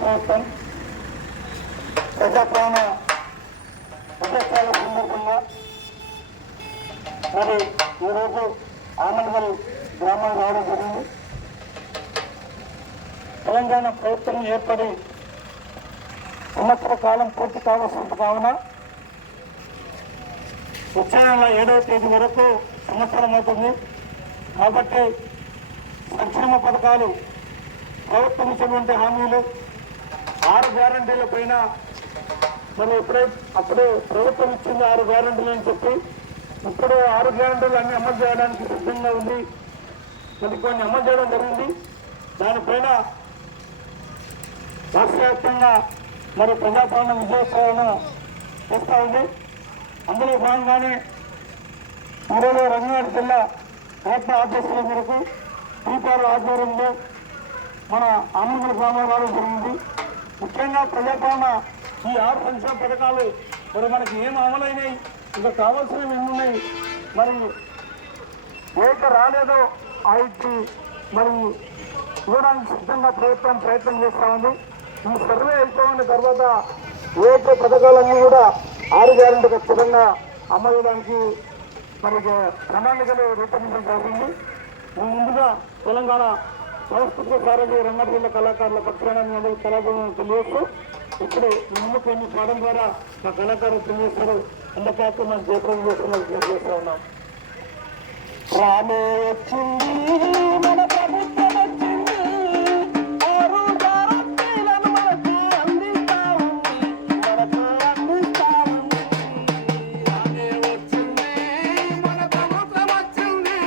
ప్రభుత్వం ప్రజాపాలన విజయోత్సవాల సందర్భంగా మరి ఈరోజు ఆమండల్ గ్రామం రావడం జరిగింది. తెలంగాణ ప్రభుత్వం ఏర్పడి సంవత్సర కాలం పూర్తి కావాల్సింది కావున వచ్చే నెల 7వ తేదీ వరకు సంవత్సరం అవుతుంది. కాబట్టి సంక్షేమ పథకాలు ప్రభుత్వం ఇచ్చినటువంటి హామీలు 6 గ్యారంటీల పైన మనం అప్పుడు ప్రభుత్వం ఇచ్చింది 6 గ్యారంటీలు అని చెప్పి ఇప్పుడు 6 గ్యారంటీలు అన్ని అమలు చేయడానికి సిద్ధంగా ఉంది. మరి కొన్ని అమలు చేయడం జరిగింది. దానిపైన రాష్ట్ర వ్యాప్తంగా మరి ప్రజాపాలన విజయోత్సవాలను చేస్తూ ఉంది. అందులో భాగంగానే ఈరోజు రంగారెడ్డి జిల్లా కలెక్టర్ ఆదేశాల మేరకు టీపాల ఆధ్వర్యంలో మన ఆమండల గ్రామం రావడం జరిగింది. ముఖ్యంగా ప్రజాపాలన ఈ 6 సంక్షేమ పథకాలు మరి మనకి ఏం అమలైనాయి, ఇంకా కావాల్సినవి ఎన్నున్నాయి, మరి ఏక రాలేదో వాటికి మరి ఇవ్వడానికి సిద్ధంగా ప్రభుత్వం ప్రయత్నం చేస్తూ ఉంది. ఈ సర్వే అయిపోయిన తర్వాత ఏక పథకాలన్నీ కూడా 6 గ్యారెంటీ ఖచ్చితంగా అమలడానికి మనకి ప్రణాళికలు రూపొందించడం జరిగింది. ముందుగా తెలంగాణ సంస్కృతి సారథి రంగారెడ్డి జిల్లా కళాకారుల పక్షాన్ని అందరికీ కళాకారులను తెలియజేస్తూ ఇప్పుడు ముందుకు ఎన్ని పాఠం ద్వారా మా కళాకారులు తెలియజేస్తారు. అందుకే మనం జయప్రదం చేస్తూ ఉన్నాం. రామే వచ్చింది మన ప్రభుత్వం వచ్చింది, 6 గ్యారెంటీలను మనకు అందిస్తా ఉంది, మనకు అందిస్తా ఉంది. రామే వచ్చింది మన ప్రభుత్వం వచ్చింది,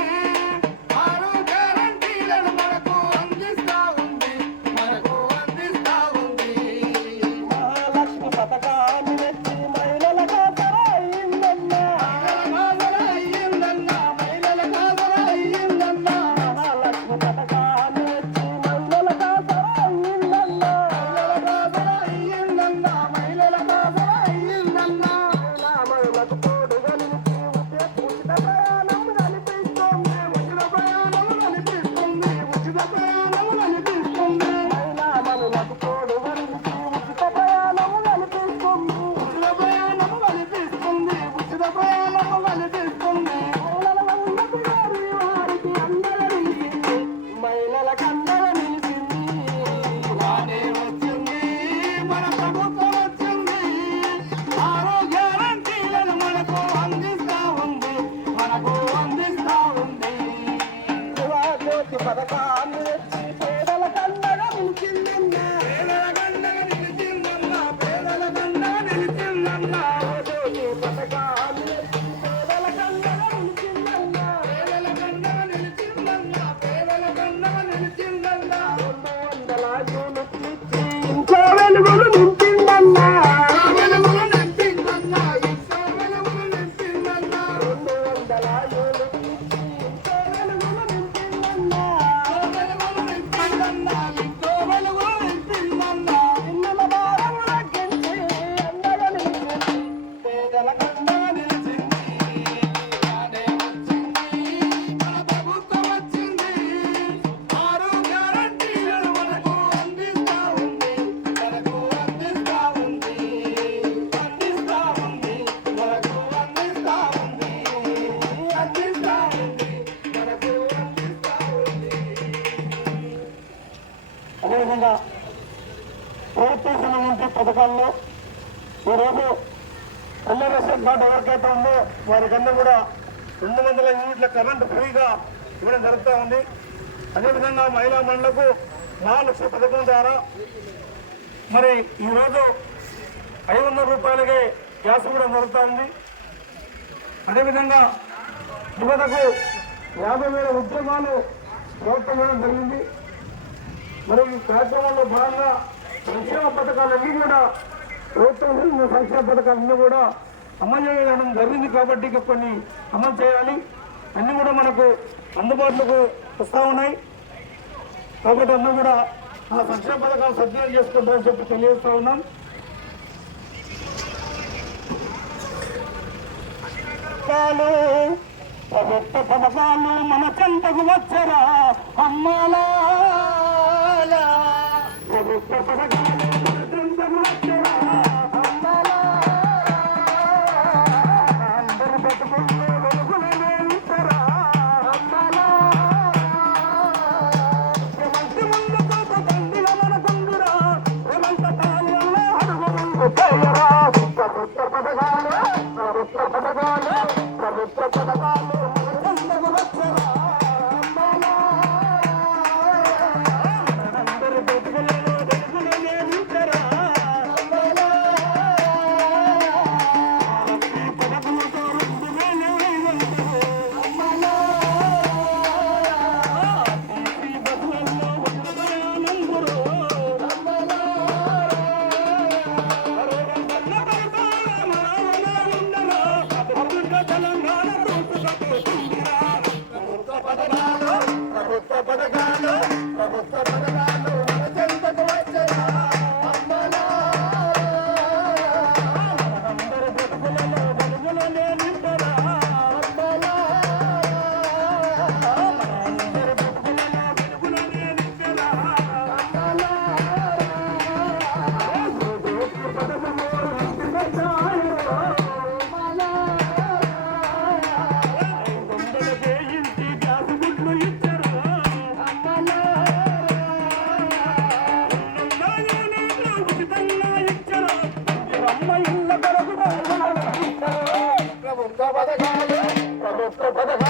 6 గ్యారెంటీలను మనకు అందిస్తా ఉంది, మనకు అందిస్తా ఉంది. మహాలక్ష్మి పథకాన్ని తెచ్చి మహిళల ఖాతాలో అయిందన్నా, మహాలక్ష్మి పథకాన్ని తెచ్చి మహిళల ఖాతాలో అయిందన్నా, మహిళల ఖాతాలో అయిందన్నా. మహిళలకు తోడుగా నిలిచి ఉచిత ప్రయాణం కల్పిస్తుంది, ఉచిత ప్రయాణం కల్పిస్తుంది, ఉచిత ప్రయాణం కల్పిస్తుంది. మహిళలకు తోడుగా నిలిచి ఉచిత ప్రయాణం కల్పిస్తుంది, ఉచిత ప్రయాణం కల్పిస్తుంది, ఉచిత ప్రయాణం కల్పిస్తుంది. మహిళలకు అందరూ నిలిచింది, రానే వచ్చింది మన ప్రభుత్వం వచ్చింది, 6 గ్యారెంటీలను మనకు అందిస్తా ఉంది, మనకు అందిస్తా ఉంది. జ్యోతి పథకాన్ని తెచ్చి పేదల కండగా నిలిచిందన్నా, పేదల కండగా నిలిచిందన్నా, పేదల కండగా నిలిచిందన్నా. జ్యోతి పథకాన్ని తెచ్చి పేదల కండగా నిలిచిందన్నా, పేదల కండగా నిలిచిందన్నా, పేదల కండగా నిలిచిందన్నా. 200 యూనిట్లు ఇచ్చి ఇంకో వెలుగులు నింపిందన్నా, వెలుగులు నింపిందన్నా, ఇంకో వెలుగులు నింపిందన్నా. 200 యూనిట్లు ఇచ్చి ఇంకో వెలుగులు నింపిందన్నా, వెలుగులు నింపిందన్నా, ఇంకో వెలుగులు నింపిందన్నా. ఇన్నుల భారం తగ్గించి అండగా నిలిచింది, పేదల కండగా నిలిచింది. రానే వచ్చింది మన ప్రభుత్వం వచ్చింది, 6 గ్యారెంటీలను మనకు అందిస్తా ఉంది, మనకు అందిస్తా ఉంది, అందిస్తా ఉంది, మనకు అందిస్తా ఉంది, అందిస్తా ఉంది, మనకు అందిస్తా ఉంది. అదేవిధంగా ప్రభుత్వం సంబంధించిన పథకాల్లో ఈరోజు పల్లె రేషన్ కార్డు ఎవరికైతే ఉందో వారికన్నా కూడా 200 యూనిట్ల కరెంటు ఫ్రీగా ఇవ్వడం జరుగుతూ ఉంది. అదేవిధంగా మహిళా మండలకు 4 లక్షల పథకం ద్వారా మరి ఈరోజు 500 రూపాయలకే గ్యాస్ కూడా జరుగుతూ ఉంది. అదేవిధంగా యువతకు 50,000 ఉద్యోగాలు ప్రభుత్వం ఇవ్వడం జరిగింది. మరి ఈ కార్యక్రమంలో భాగంగా సంక్షేమ పథకాలన్నీ కూడా ప్రభుత్వం సంక్షేమ పథకాలన్నీ కూడా అమలు చేయడం జరిగింది. కాబట్టి ఇక కొన్ని అమలు చేయాలి, అన్నీ కూడా మనకు అందుబాటులోకి వస్తూ ఉన్నాయి. కాబట్టి అన్నీ కూడా ఆ సంక్షేమ పథకాలు సద్వినియోగం చేసుకుంటామని చెప్పి తెలియజేస్తూ ఉన్నాం. ప్రభుత్వ పథకాలు మన చెంతకు వచ్చరా అమ్మాలా, ప్రభుత్వ పథకాలు ప్రభుత్వ పథకాలు మనకు వచ్చరా అందరి బతుకులలో వెలుగులు నింపరా ప్రభుత్వ పథకాలు మన చెంతకు వచ్చరా అందరి బతుకులలో వెలుగులు నింపరా అందరి బతుకులలో వెలుగులు నింపరా పథకము ప్రభుత్వ పథకాలు